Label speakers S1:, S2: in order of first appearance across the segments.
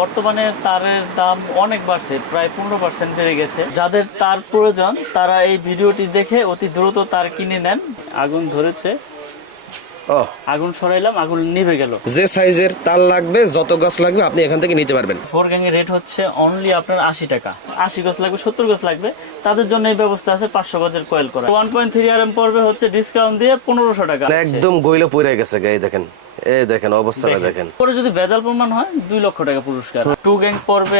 S1: বর্তমানে তারের দাম অনেক বাড়ছে প্রায় পনেরো পার্সেন্ট বেড়ে গেছে যাদের তার প্রয়োজন তারা এই ভিডিওটি দেখে অতি দ্রুত তার কিনে নেন আগুন ধরেছে আগুন সরাইলাম আগুন নিভে গেল
S2: যে সাইজের তার লাগবে যত গাছ লাগবে আপনি এখান থেকে নিতে পারবেন
S1: ফোর গ্যাং এর রেট হচ্ছে অনলি আপনার আশি টাকা আশি গাছ লাগবে সত্তর গাছ লাগবে তাদের জন্য এই ব্যবস্থা আছে পাঁচশো গাছের কয়েল করা one point three R M পড়বে হচ্ছে ডিসকাউন্ট দিয়ে পনেরোশো টাকা মানে
S2: একদম গইলে পড়ে গেছে গাই দেখেন দেখেন অবস্থাটা দেখেন
S1: পরে যদি ভেজাল প্রমাণ হয় দুই লক্ষ টাকা পুরস্কার টু গ্যাং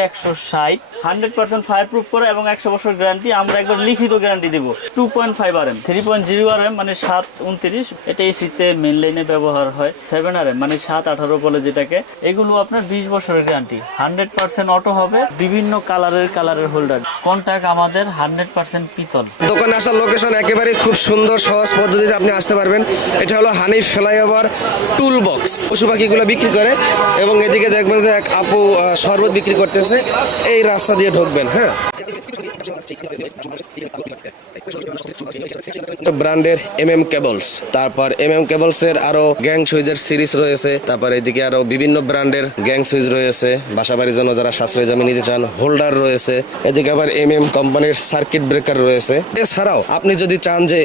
S1: একশো ষাট হান্ড্রেড পার্সেন্ট ফায়ার প্রুফ করে এবং একশো বছর গ্যারান্টি আমরা একবার লিখিত guarantee two point five R M three point zero R M মানে সাত উনত্রিশ এটা এসিতে মেন লাইনে ব্যবহার হয় সেভেন আর এম মানে সাত আঠারো বলে যেটাকে এগুলো আপনার বিশ বছরের গ্যারান্টি হান্ড্রেড পার্সেন্ট অটো হবে বিভিন্ন কালারের কালারের হোল্ডার কন্ট্যাক্ট আমাদের হান্ড্রেড পার্সেন্ট পিতল
S2: দোকানে আসার লোকেশন একেবারে খুব সুন্দর সহজ পদ্ধতিতে আপনি আসতে পারবেন এটা হলো হানি ফ্লাইওভার টুল বক্স পশু পাখিগুলো বিক্রি করে এবং এদিকে দেখবেন যে এক আপু শরবত বিক্রি করতেছে এই রাস্তা দিয়ে ঢুকবেন হ্যাঁ ব্র্যান্ডের এম এম কেবলস তারপর এম এম কেবলস এর আরো গ্যাং সুইজের সিরিজ রয়েছে তারপর এদিকে আরো বিভিন্ন ব্র্যান্ডের গ্যাং সুইজ রয়েছে বাসাবাড়ির জন্য যারা সাশ্রয় জমি নিতে চান হোল্ডার রয়েছে এদিকে আবার এম এম কোম্পানির সার্কিট ব্রেকার রয়েছে এছাড়াও আপনি যদি চান যে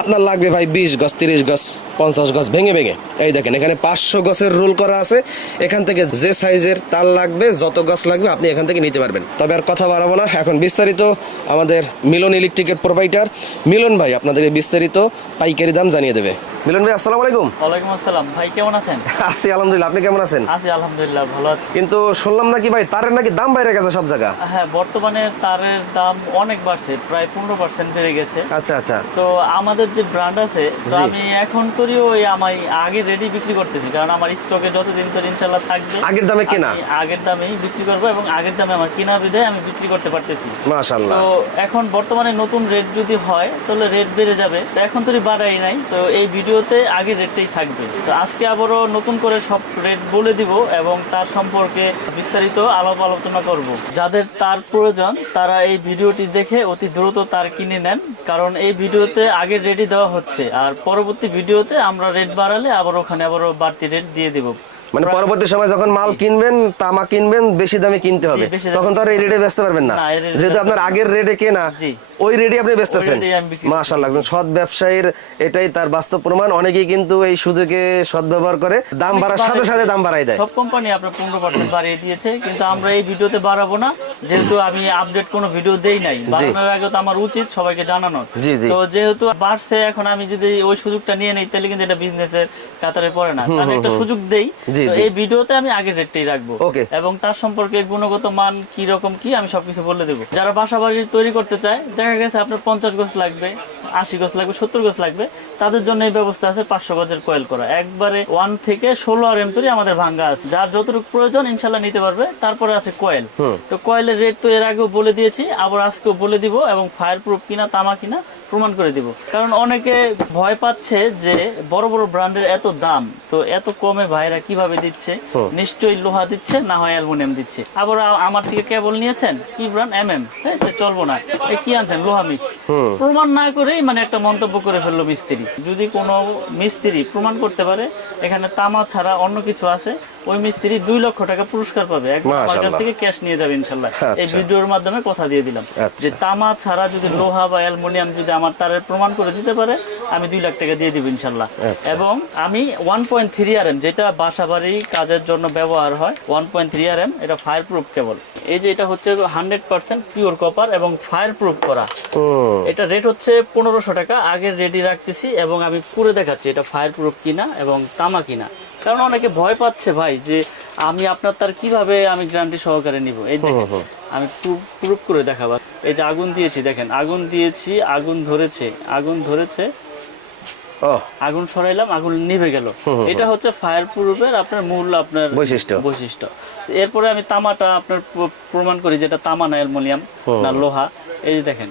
S2: আপনার লাগবে ভাই বিশ গছ তিরিশ গছ পঞ্চাশ গছ ভেঙে ভেঙে এই দেখেন এখানে পাঁচশো গছের রুল করা আছে এখান থেকে যে সাইজের তার লাগবে যত গছ লাগবে আপনি এখান থেকে নিতে পারবেন তবে আর কথা বাড়াবো না এখন বিস্তারিত আমাদের মিলন ইলেকট্রিকের প্রোভাইডার মিলন ভাই আপনাদের বিস্তারিত পাইকারি দাম জানিয়ে দেবে মিলন ভাই আসসালামু আলাইকুম
S1: ওয়ালাইকুম আসসালাম ভাই কেমন আছেন
S2: আছি আলহামদুলিল্লাহ আপনি কেমন আছেন
S1: আছি আলহামদুলিল্লাহ ভালো আছি
S2: কিন্তু শুনলাম নাকি ভাই তারের নাকি দাম বাইরে গেছে সব জায়গা
S1: হ্যাঁ বর্তমানে তারের দাম অনেক বাড়ছে প্রায় 15% বেড়ে গেছে আচ্ছা আচ্ছা তো আমাদের যে ব্র্যান্ড আছে তো আমি এখন করি ওই আমি আগে রেডি বিক্রি করতেছি কারণ আমার স্টকে যতদিন তো ইনশাআল্লাহ থাকবে
S2: আগের দামে কেনা
S1: আগের দামেই বিক্রি করব এবং আগের দামে আমার কেনা বিধায় আমি বিক্রি করতে পারতেছি মাশাআল্লাহ তো এখন বর্তমানে নতুন রেট যদি হয় তাহলে রেট বেড়ে যাবে তো এখন তো বাড়াই নাই তো এই ভিডিও ভিডিওতে আগের রেটটাই থাকবে তো আজকে আবারও নতুন করে সব রেট বলে দিব এবং তার সম্পর্কে বিস্তারিত আলাপ আলোচনা করব যাদের তার প্রয়োজন তারা এই ভিডিওটি দেখে অতি দ্রুত তার কিনে নেন কারণ এই ভিডিওতে আগের রেটই দেওয়া হচ্ছে আর পরবর্তী ভিডিওতে আমরা রেট বাড়ালে আবার ওখানে আবারও বাড়তি রেট দিয়ে দেবো
S2: মানে পরবর্তী সময় যখন মাল কিনবেন তামা কিনবেন বেশি দামে কিনতে হবে তখন তো আর এই রেটে বেচতে পারবেন না যেহেতু আপনার আগের রেটে কেনা ওই রেটে আপনি বেচতেছেন মাশাআল্লাহ সৎ ব্যবসায়ীর এটাই তার বাস্তব প্রমাণ অনেকেই কিন্তু এই সুযোগে সৎ ব্যবহার করে দাম বাড়ার সাথে সাথে দাম বাড়ায় দেয়
S1: সব কোম্পানি আপনার পার্সেন্ট বাড়িয়ে দিয়েছে কিন্তু আমরা এই ভিডিওতে বাড়াবো না যেহেতু আমি আপডেট কোন ভিডিও দেই নাই বাড়ানোর আগে তো আমার উচিত সবাইকে জানানো তো যেহেতু বাড়ছে এখন আমি যদি ওই সুযোগটা নিয়ে নেই তাহলে কিন্তু এটা বিজনেসের কাতারে পড়ে না তাহলে একটা সুযোগ দেই এই ভিডিওতে আমি আগের রেটটাই রাখবো এবং তার সম্পর্কে গুণগত মান কি রকম কি আমি সবকিছু বলে দেবো যারা বাসা বাড়ি তৈরি করতে চায় দেখা গেছে আপনার পঞ্চাশ গোছ লাগবে আশি গজ লাগবে সত্তর গজ লাগবে তাদের জন্য এই ব্যবস্থা আছে পাঁচশো গজের কয়েল করা একবারে ওয়ান থেকে ষোলো আর এম তরি আমাদের ভাঙ্গা আছে যার যতটুকু প্রয়োজন ইনশাল্লাহ নিতে পারবে তারপরে আছে কয়েল তো কয়েলের রেট তো এর আগেও বলে দিয়েছি আবার আজকেও বলে দিব এবং ফায়ার প্রুফ কিনা তামা কিনা প্রমাণ করে দিব কারণ অনেকে ভয় পাচ্ছে যে বড় বড় ব্র্যান্ডের এত দাম তো এত কমে ভাইরা কিভাবে দিচ্ছে নিশ্চয়ই লোহা দিচ্ছে না হয় অ্যালুমিনিয়াম দিচ্ছে আবার আমার থেকে কেবল নিয়েছেন কি ব্র্যান্ড এম এম চলবো না কি আনছেন লোহা মিক্স প্রমাণ না করেই মানে একটা মন্তব্য করে ফেললো মিস্ত্রি যদি কোনো মিস্ত্রি প্রমাণ করতে পারে এখানে তামা ছাড়া অন্য কিছু আছে ওই মিস্ত্রি দুই লক্ষ টাকা পুরস্কার পাবে একবার থেকে ক্যাশ নিয়ে যাবে ইনশাল্লাহ এই আচ্ছা। ভিডিওর মাধ্যমে কথা দিয়ে দিলাম আচ্ছা। যে তামা ছাড়া যদি লোহা বা অ্যালমোনিয়াম যদি আমার তারের প্রমাণ করে দিতে পারে আমি দুই লাখ টাকা দিয়ে দিব ইনশাল্লাহ আচ্ছা। এবং আমি one point three R M যেটা বাসা বাড়ি কাজের জন্য ব্যবহার হয় one point three R M এটা ফায়ার প্রুফ কেবল এই যে এটা হচ্ছে হান্ড্রেড পার্সেন্ট পিওর কপার এবং ফায়ার প্রুফ করা এটা রেট হচ্ছে পনেরোশো টাকা আগে রেডি রাখতেছি এবং আমি পুরে দেখাচ্ছি এটা ফায়ার প্রুফ কিনা এবং তামা কিনা কারণ অনেকে ভয় পাচ্ছে ভাই যে আমি আপনার তার কিভাবে আমি গ্রান্টি সহকারে নিব এই আমি প্রুফ করে দেখাবার এই যে আগুন দিয়েছি দেখেন আগুন দিয়েছি আগুন ধরেছে আগুন ধরেছে আগুন সরাইলাম আগুন নিভে গেল এটা হচ্ছে ফায়ার প্রুফের আপনার মূল আপনার বৈশিষ্ট্য বৈশিষ্ট্য এরপরে আমি তামাটা আপনার প্রমাণ করি যেটা তামা না অ্যালমোনিয়াম না লোহা এই দেখেন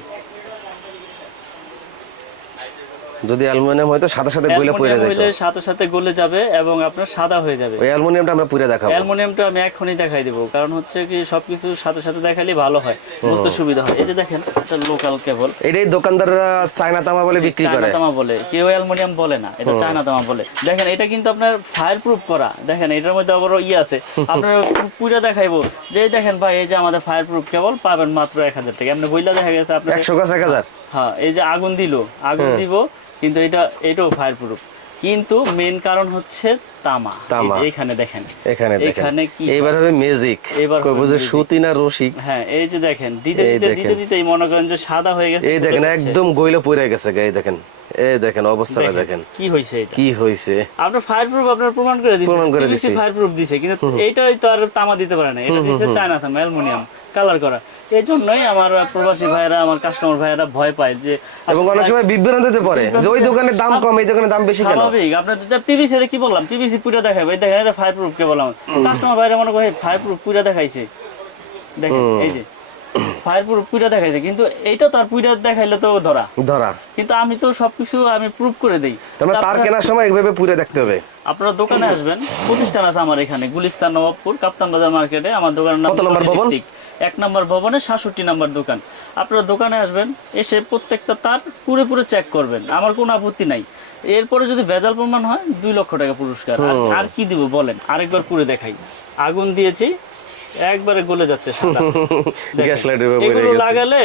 S2: যদি অ্যালুমিনিয়াম হয় তো সাথে সাথে গলে পড়ে যায় তো
S1: সাথে সাথে গলে যাবে এবং আপনার সাদা হয়ে যাবে
S2: ওই অ্যালুমিনিয়ামটা আমরা পুরো দেখাবো
S1: অ্যালুমিনিয়ামটা আমি এখনই দেখাই দেব কারণ হচ্ছে কি সবকিছু সাথে সাথে দেখালে ভালো হয় বুঝতে সুবিধা হয় এই যে দেখেন এটা লোকাল কেবল
S2: এটাই দোকানদাররা চায়না তামা বলে বিক্রি করে চায়না
S1: তামা বলে কেউ অ্যালুমিনিয়াম বলে না এটা চায়না তামা বলে দেখেন এটা কিন্তু আপনার ফায়ার প্রুফ করা দেখেন এটার মধ্যে আবার ই আছে আপনার পুরো দেখাইবো যে দেখেন ভাই এই যে আমাদের ফায়ার প্রুফ কেবল পাবেন মাত্র 1000 টাকা আপনি বইলা দেখা গেছে আপনি
S2: 100 গাছ 1000
S1: হ্যাঁ এই যে আগুন দিল আগুন দিব কিন্তু এটা এটাও ফায়ার প্রুফ কিন্তু মেন কারণ হচ্ছে তামা তামা এখানে দেখেন
S2: এখানে এখানে কি এবার হবে ম্যাজিক এবার কই বুঝে সুতি না রশি
S1: হ্যাঁ এই যে দেখেন দিতে দিতে দিতে দিতে এই মনে করেন যে সাদা হয়ে গেছে
S2: এই দেখেন একদম গইলা পড়ে গেছে গায়ে দেখেন এই দেখেন অবস্থাটা দেখেন কি হইছে এটা কি হইছে
S1: আপনি ফায়ার প্রুফ আপনার প্রমাণ করে দিয়েছেন প্রমাণ করে দিয়েছি ফায়ার প্রুফ দিছে কিন্তু এইটাই তো আর তামা দিতে পারে না এটা দিছে চায়না তামা অ্যালুমিনিয়াম কালার করা এই জন্যই আমার প্রবাসী ভাইরা আমার কাস্টমার ভাইরা ভয় পায় যে
S2: এবং অনেক সময় বিভ্রান্ত হতে পারে যে ওই দোকানে দাম কম এই দোকানে দাম বেশি কেন স্বাভাবিক আপনি তো পিভিসি কি বললাম পিভিসি পুরো দেখাবে এই দেখেন এটা ফাইভ প্রুফ কে বললাম কাস্টমার ভাইরা মনে করে ফাইভ প্রুফ পুরো দেখাইছে দেখেন এই যে ফায়ার প্রুফ পুইটা দেখাইছে কিন্তু এইটা তার পুইটা দেখাইলে তো ধরা ধরা কিন্তু আমি তো সবকিছু আমি প্রুফ করে দেই তোমরা তার মানে কেনার সময় এইভাবে পুইটা দেখতে হবে আপনারা দোকানে আসবেন প্রতিষ্ঠান আছে আমার এখানে গুলিস্তান নবাবপুর কাপ্তান বাজার মার্কেটে আমার দোকানের নাম কত নম্বর ভবন এক নম্বর ভবনে সাতষট্টি নম্বর দোকান আপনারা দোকানে আসবেন এসে প্রত্যেকটা তার পুরে পুরে চেক করবেন আমার কোনো আপত্তি নাই এরপরে যদি ভেজাল প্রমাণ হয় দুই লক্ষ টাকা পুরস্কার আর কি দিব বলেন আরেকবার পুরে দেখাই আগুন দিয়েছি একবারে গলে যাচ্ছে লাগালে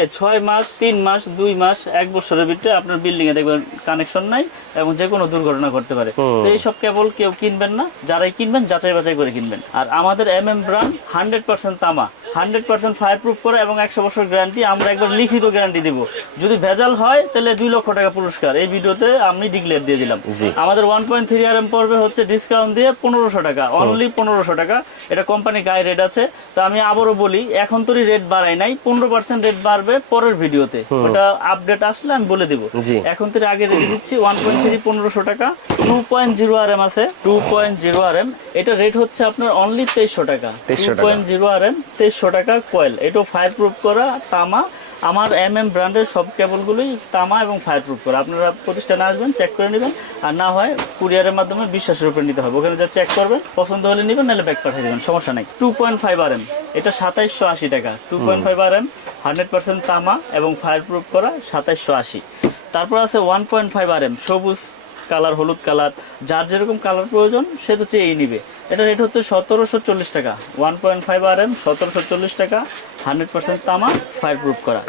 S2: মাস 3 মাস মাস বছরের ভিতরে আপনার বিল্ডিং এ দেখবেন কানেকশন নাই এবং যে কোনো দুর্ঘটনা ঘটতে পারে তো কেবল কেউ কিনবেন না যারাই কিনবেন যাচাই বাছাই করে কিনবেন আর আমাদের তামা হান্ড্রেড পার্সেন্ট ফায়ার প্রুফ করে এবং একশো বছর গ্যারান্টি আমরা একবার লিখিত গ্যারান্টি দিব যদি ভেজাল হয় তাহলে দুই লক্ষ টাকা পুরস্কার এই ভিডিওতে আমি ডিক্লেয়ার দিয়ে দিলাম আমাদের one point three R M পর্বে হচ্ছে ডিসকাউন্ট দিয়ে পনেরোশো টাকা অনলি পনেরোশো টাকা এটা কোম্পানি গায়ে রেট আছে তো আমি আবারও বলি এখন তোর রেট বাড়াই নাই পনেরো পার্সেন্ট রেট বাড়বে পরের ভিডিওতে ওটা আপডেট আসলে আমি বলে দিব এখন তোর আগে রেট দিচ্ছি ওয়ান পয়েন্ট থ্রি পনেরোশো টাকা two point zero R M আছে two point zero R M এটা রেট হচ্ছে আপনার অনলি তেইশশো টাকা two point zero R M তেইশশো টাকা কয়েল এটাও ফায়ার প্রুফ করা তামা আমার এম এম ব্র্যান্ডের সব কেবলগুলোই তামা এবং ফায়ারপ্রুফ করা আপনারা প্রতিষ্ঠানে আসবেন চেক করে নেবেন আর না হয় কুরিয়ারের মাধ্যমে বিশ্বাসের উপরে নিতে হবে ওখানে যা চেক করবেন পছন্দ হলে নেবেন নাহলে ব্যাগ পাঠিয়ে দেবেন সমস্যা নেই two point five R M এটা সাতাইশশো আশি টাকা two point five R M hundred percent তামা এবং ফায়ারপ্রুফ করা সাতাইশশো আশি তারপর আছে one point five R M সবুজ কালার হলুদ কালার যার যেরকম কালার প্রয়োজন সে তো চেয়েই নিবে এটা রেট হচ্ছে সতেরোশো চল্লিশ টাকা one point five R M সতেরোশো চল্লিশ টাকা হান্ড্রেড পার্সেন্ট তামা ফায়ার প্রুফ করা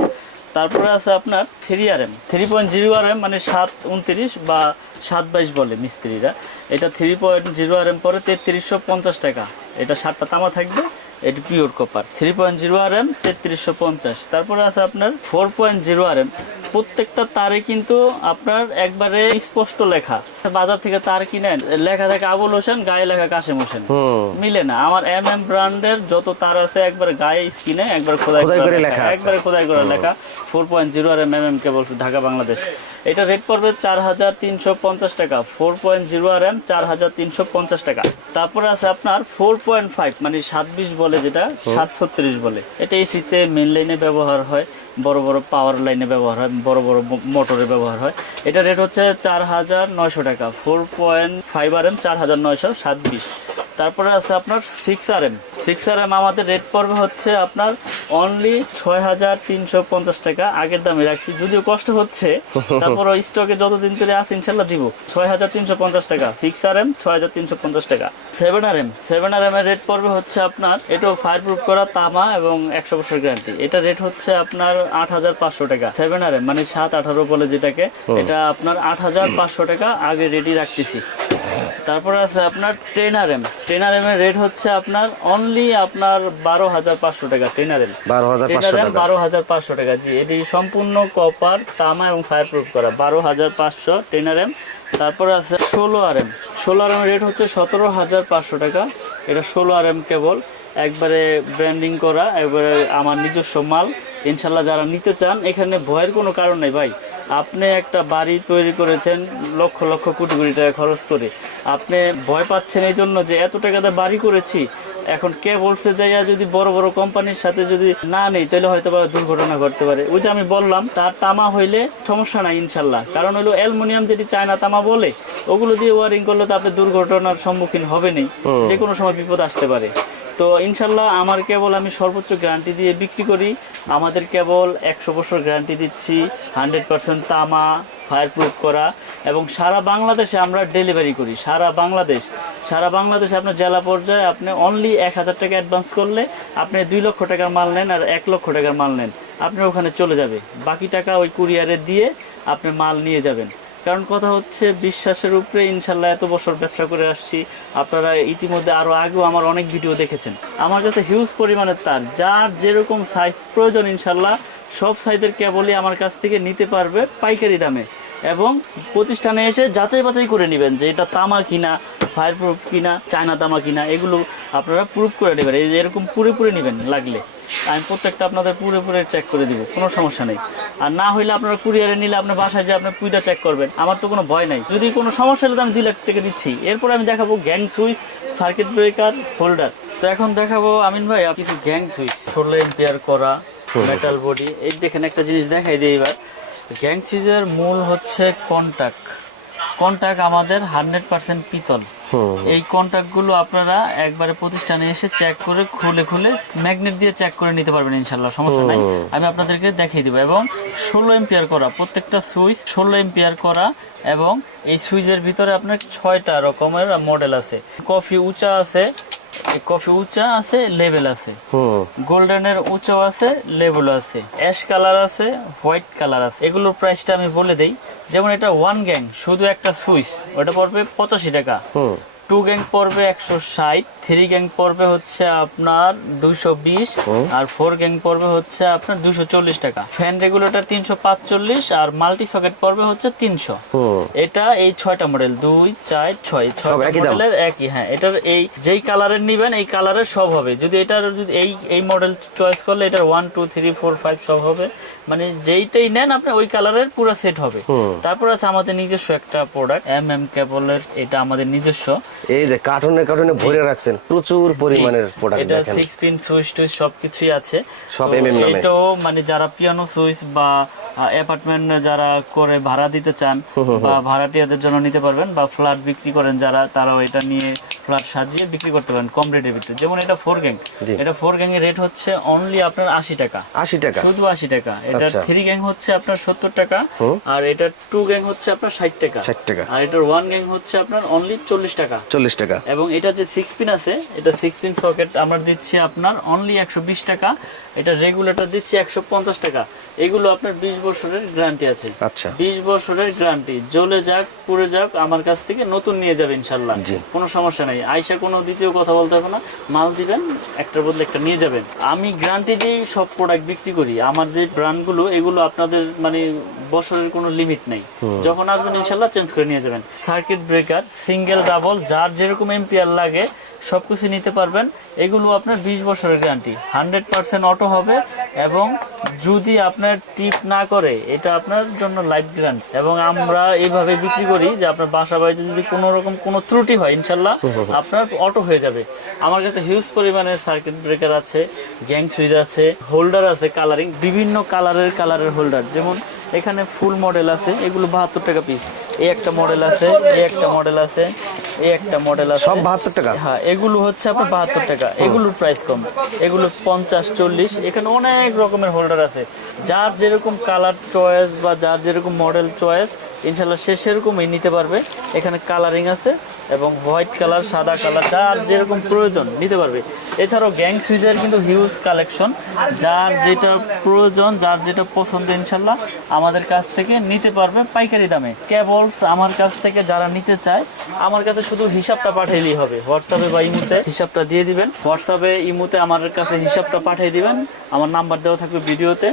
S2: তারপরে আছে আপনার three R M three point zero R M মানে সাত উনত্রিশ বা সাত বাইশ বলে মিস্ত্রিরা এটা three point zero R M পরে তেত্রিশশো পঞ্চাশ টাকা এটা সাতটা তামা থাকবে এটি pure copper three point zero R M তেত্রিশশো পঞ্চাশ তারপরে আছে আপনার four point zero R M প্রত্যেকটা তারে কিন্তু আপনার একবারে স্পষ্ট লেখা বাজার থেকে তার কিনেন লেখা থাকে আবুল হোসেন গায়ে লেখা কাশেম হোসেন মিলে না আমার এম এম ব্র্যান্ডের যত তার আছে একবার গায়ে স্কিনে একবার খোদাই করে লেখা একবারে খোদাই করে লেখা four point zero R M M M cable Dhaka Bangladesh এটা রেট পড়বে চার হাজার তিনশো পঞ্চাশ টাকা four point zero R M চার হাজার তিনশো পঞ্চাশ টাকা তারপরে আছে আপনার ফোর পয়েন্ট ফাইভ মানে সাত বলে যেটা সাত ছত্রিশ বলে এটা এসিতে মেন লাইনে ব্যবহার হয় বড় বড় পাওয়ার লাইনে ব্যবহার হয় বড় বড় মোটরে ব্যবহার হয় এটা রেট হচ্ছে চার হাজার নয়শো টাকা four point five R M চার হাজার নয়শো সাত বিশ তারপরে আছে আপনার six R M six R M আমাদের রেট পর্বে হচ্ছে আপনার অনলি ছয় হাজার তিনশো পঞ্চাশ টাকা আগের দামে রাখছি যদিও কষ্ট হচ্ছে তারপর স্টকে যতদিন ধরে আছে ইনশাল্লাহ দিব ছয় হাজার তিনশো পঞ্চাশ টাকা সিক্স আর এম ছয় হাজার তিনশো পঞ্চাশ টাকা seven R M seven R M এর রেট পর্বে হচ্ছে আপনার এটাও ফায়ার প্রুফ করা তামা এবং একশো বছর গ্যারান্টি এটা রেট হচ্ছে আপনার আট হাজার পাঁচশো টাকা সেভেন আর এম মানে সাত আঠারো বলে যেটাকে এটা আপনার আট হাজার পাঁচশো টাকা আগে রেডি রাখতেছি তারপর আছে আপনার ট্রেনার এম ট্রেনার এম এর রেট হচ্ছে আপনার অনলি আপনার বারো হাজার পাঁচশো টাকা ট্রেনার এম বারো হাজার বারো হাজার পাঁচশো টাকা জি এটি সম্পূর্ণ কপার তামা এবং ফায়ার প্রুফ করা বারো হাজার পাঁচশো ট্রেনার এম তারপর আছে ষোলো আর এম ষোলো আর এম রেট হচ্ছে সতেরো হাজার পাঁচশো টাকা এটা ষোলো আর এম কেবল একবারে ব্র্যান্ডিং করা একবারে আমার নিজস্ব মাল ইনশাল্লাহ যারা নিতে চান এখানে ভয়ের কোনো কারণ নেই ভাই আপনি একটা বাড়ি তৈরি করেছেন লক্ষ লক্ষ কোটি কোটি টাকা খরচ করে আপনি ভয় পাচ্ছেন এই জন্য যে এত টাকাতে বাড়ি করেছি এখন কে বলছে যাইয়া যদি বড় বড় কোম্পানির সাথে যদি না নেই তাহলে হয়তো বা দুর্ঘটনা ঘটতে পারে ওই যে আমি বললাম তার তামা হইলে সমস্যা নাই ইনশাল্লাহ কারণ হলো অ্যালমোনিয়াম যেটি চায়না তামা বলে ওগুলো দিয়ে ওয়ারিং করলে তো আপনি দুর্ঘটনার সম্মুখীন হবে হবেনই যে কোনো সময় বিপদ আসতে পারে তো ইনশাল্লাহ আমার কেবল আমি সর্বোচ্চ গ্যারান্টি দিয়ে বিক্রি করি আমাদের কেবল একশো বছর গ্যারান্টি দিচ্ছি হান্ড্রেড পারসেন্ট তামা ফায়ারপ্রুফ করা এবং সারা বাংলাদেশে আমরা ডেলিভারি করি সারা বাংলাদেশ সারা বাংলাদেশে আপনার জেলা পর্যায়ে আপনি অনলি এক হাজার টাকা অ্যাডভান্স করলে আপনি দুই লক্ষ টাকার মাল নেন আর এক লক্ষ টাকার মাল নেন আপনি ওখানে চলে যাবে বাকি টাকা ওই কুরিয়ারে দিয়ে আপনি মাল নিয়ে যাবেন কারণ কথা হচ্ছে বিশ্বাসের উপরে ইনশাল্লাহ এত বছর ব্যবসা করে আসছি আপনারা ইতিমধ্যে আরও আগেও আমার অনেক ভিডিও দেখেছেন আমার কাছে হিউজ পরিমাণের তার যার যেরকম সাইজ প্রয়োজন ইনশাল্লাহ সব সাইজের কেবলই আমার কাছ থেকে নিতে পারবে পাইকারি দামে এবং প্রতিষ্ঠানে এসে যাচাই বাছাই করে নেবেন যে এটা তামা কিনা ফায়ার প্রুফ কিনা চায়না তামা কিনা এগুলো আপনারা প্রুফ করে নেবেন এই এরকম পুরে পুরে নেবেন লাগলে আমি প্রত্যেকটা আপনাদের পুরে পুরে চেক করে দিব কোনো সমস্যা নেই আর না হইলে আপনারা কুরিয়ারে নিলে আপনার বাসায় যে আপনার পুইটা চেক করবেন আমার তো কোনো ভয় নাই যদি কোনো সমস্যা হলে আমি দুই লাখ টাকা দিচ্ছি এরপরে আমি দেখাবো gang switch circuit breaker holder তো এখন দেখাবো আমিন ভাই কিছু গ্যাং সুইচ ষোলো এম্পিয়ার করা মেটাল বডি এই দেখেন একটা জিনিস দেখাই দিই এবার গ্যাংসিজের মূল হচ্ছে কন্টাক কন্টাক আমাদের হান্ড্রেড পার্সেন্ট পিতল এই কন্ট্যাক্টগুলো আপনারা একবারে প্রতিষ্ঠানে এসে চেক করে খুলে খুলে ম্যাগনেট দিয়ে চেক করে নিতে পারবেন ইনশাল্লাহ সমস্যা নাই আমি আপনাদেরকে দেখিয়ে দিব এবং ষোলো এম্পিয়ার করা প্রত্যেকটা সুইচ ষোলো এম্পিয়ার করা এবং এই সুইচের ভিতরে আপনার ছয়টা রকমের মডেল আছে কফি উঁচা আছে কফি উঁচা আছে লেভেল আছে গোল্ডেনের উঁচাও আছে লেভেল আছে অ্যাশ কালার আছে হোয়াইট কালার আছে এগুলোর প্রাইসটা আমি বলে দেই যেমন এটা ওয়ান গ্যাং শুধু একটা সুইচ ওটা পড়বে পঁচাশি টাকা টু গ্যাং পড়বে একশো ষাট থ্রি গ্যাং পড়বে হচ্ছে আপনার দুশো বিশ আর ফোর গ্যাং পড়বে হচ্ছে আপনার দুশো চল্লিশ টাকা ফ্যান রেগুলেটার তিনশো পাঁচচল্লিশ আর মাল্টি সকেট পড়বে হচ্ছে তিনশো এটা এই ছয়টা মডেল দুই চার ছয় ছয় মডেলের একই হ্যাঁ এটার এই যেই কালারের নিবেন এই কালারের সব হবে যদি এটার যদি এই এই মডেল চয়েস করলে এটার one two three four five সব হবে মানে যেইটাই নেন আপনি ওই কালারের পুরো সেট হবে তারপর আছে আমাদের নিজস্ব একটা প্রোডাক্ট এম এম কেবলের এটা আমাদের নিজস্ব এই যে কার্টনে কার্টনে ভরে রাখছেন প্রচুর পরিমাণের প্রোডাক্ট দেখেন এটা 6 পিন সুইচ টু সবকিছুই আছে সব এমএম নামে তো মানে যারা পিয়ানো সুইচ বা অ্যাপার্টমেন্ট যারা করে ভাড়া দিতে চান বা ভাড়াটিয়াদের জন্য নিতে পারবেন বা ফ্ল্যাট বিক্রি করেন যারা তারাও এটা নিয়ে ফ্ল্যাট সাজিয়ে বিক্রি করতে পারেন কম রেটে বিক্রি যেমন এটা ফোর গ্যাং এটা ফোর গ্যাং এর রেট হচ্ছে অনলি আপনার আশি টাকা আশি টাকা শুধু আশি টাকা এটা থ্রি আচ্ছা। গ্যাং হচ্ছে আপনার সত্তর টাকা আর এটা টু গ্যাং হচ্ছে আপনার ষাট টাকা ষাট টাকা আর এটার ওয়ান গ্যাং হচ্ছে আপনার অনলি চল্লিশ টাকা চল্লিশ টাকা এবং এটা যে সিক্স পিন আছে এটা সিক্স পিন সকেট আমরা দিচ্ছি আপনার অনলি একশো টাকা এটা রেগুলেটর দিচ্ছি একশো টাকা এগুলো আপনার বিশ বছরের আছে আচ্ছা বিশ বছরের জ্বলে যাক পুড়ে যাক আমার কাছ থেকে নতুন নিয়ে যাবে ইনশাল্লাহ কোনো সমস্যা কোনো দ্বিতীয় কথা বলতে হবে না মাল দিবেন একটার বদলে একটা নিয়ে যাবেন আমি গ্যারান্টি দিয়েই সব প্রোডাক্ট বিক্রি করি আমার যে ব্র্যান্ডগুলো এগুলো আপনাদের মানে বছরের কোনো লিমিট নেই যখন আসবেন ইনশাল্লাহ চেঞ্জ করে নিয়ে যাবেন সার্কিট ব্রেকার সিঙ্গেল ডাবল যা যার যেরকম এমপিআর লাগে সব কিছু নিতে পারবেন এগুলো আপনার বিশ বছরের গ্যারান্টি হান্ড্রেড পারসেন্ট অটো হবে এবং যদি আপনার টিপ না করে এটা আপনার জন্য লাইফ গ্যারান্টি এবং আমরা এইভাবে বিক্রি করি যে আপনার বাসা বাড়িতে যদি কোনো রকম কোনো ত্রুটি হয় ইনশাল্লাহ আপনার অটো হয়ে যাবে আমার কাছে হিউজ পরিমাণে সার্কিট ব্রেকার আছে গ্যাং সুইচ আছে হোল্ডার আছে কালারিং বিভিন্ন কালারের কালারের হোল্ডার যেমন এখানে ফুল মডেল আছে এগুলো বাহাত্তর টাকা পিস এই একটা মডেল আছে এই একটা মডেল আছে এই একটা মডেল আছে সব 72 টাকা হ্যাঁ এগুলো হচ্ছে আপনার 72 টাকা এগুলোর প্রাইস কম এগুলো 50 40 এখানে অনেক রকমের হোল্ডার আছে যার যেরকম কালার চয়েস বা যার যেরকম মডেল চয়েস ইনশাল্লাহ সে সেরকমই নিতে পারবে এখানে কালারিং আছে এবং হোয়াইট কালার সাদা কালার যার যেরকম প্রয়োজন নিতে পারবে এছাড়াও গ্যাং সুইজার কিন্তু হিউজ কালেকশন যার যেটা প্রয়োজন যার যেটা পছন্দ ইনশাল্লাহ আমাদের কাছ থেকে নিতে পারবে পাইকারি দামে কেবলস আমার কাছ থেকে যারা নিতে চায় আমার কাছে শুধু হিসাবটা পাঠাইলেই হবে হোয়াটসঅ্যাপে বা ইমুতে হিসাবটা দিয়ে দিবেন হোয়াটসঅ্যাপে ইমুতে আমার কাছে হিসাবটা পাঠিয়ে দিবেন আমার নাম্বার দেওয়া থাকবে ভিডিওতে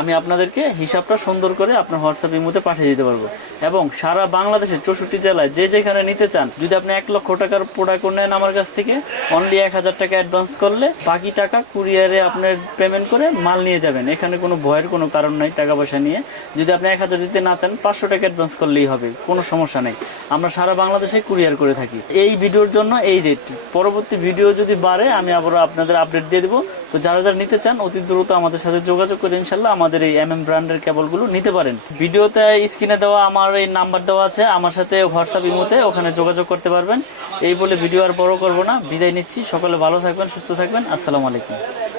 S2: আমি আপনাদেরকে হিসাবটা সুন্দর করে আপনার হোয়াটসঅ্যাপ মধ্যে পাঠিয়ে দিতে পারবো এবং সারা বাংলাদেশের চৌষট্টি জেলায় যে যেখানে নিতে চান যদি আপনি এক লক্ষ টাকার প্রোডাক্ট নেন আমার কাছ থেকে অনলি এক হাজার টাকা অ্যাডভান্স করলে বাকি টাকা কুরিয়ারে আপনার পেমেন্ট করে মাল নিয়ে যাবেন এখানে কোনো ভয়ের কোনো কারণ নাই টাকা পয়সা নিয়ে যদি আপনি এক হাজার দিতে না চান পাঁচশো টাকা অ্যাডভান্স করলেই হবে কোনো সমস্যা নেই আমরা সারা বাংলাদেশে কুরিয়ার করে থাকি এই ভিডিওর জন্য এই রেটটি পরবর্তী ভিডিও যদি বাড়ে আমি আবারও আপনাদের আপডেট দিয়ে দেবো তো যারা যারা নিতে চান অতি দ্রুত আমাদের সাথে যোগাযোগ করে ইনশাল্লাহ আমাদের এই এম এম ব্র্যান্ডের কেবলগুলো নিতে পারেন ভিডিওতে স্ক্রিনে দেওয়া আমার এই নাম্বার দেওয়া আছে আমার সাথে হোয়াটসঅ্যাপ ইমোতে ওখানে যোগাযোগ করতে পারবেন এই বলে ভিডিও আর বড় করবো না বিদায় নিচ্ছি সকলে ভালো থাকবেন সুস্থ থাকবেন আসসালামু আলাইকুম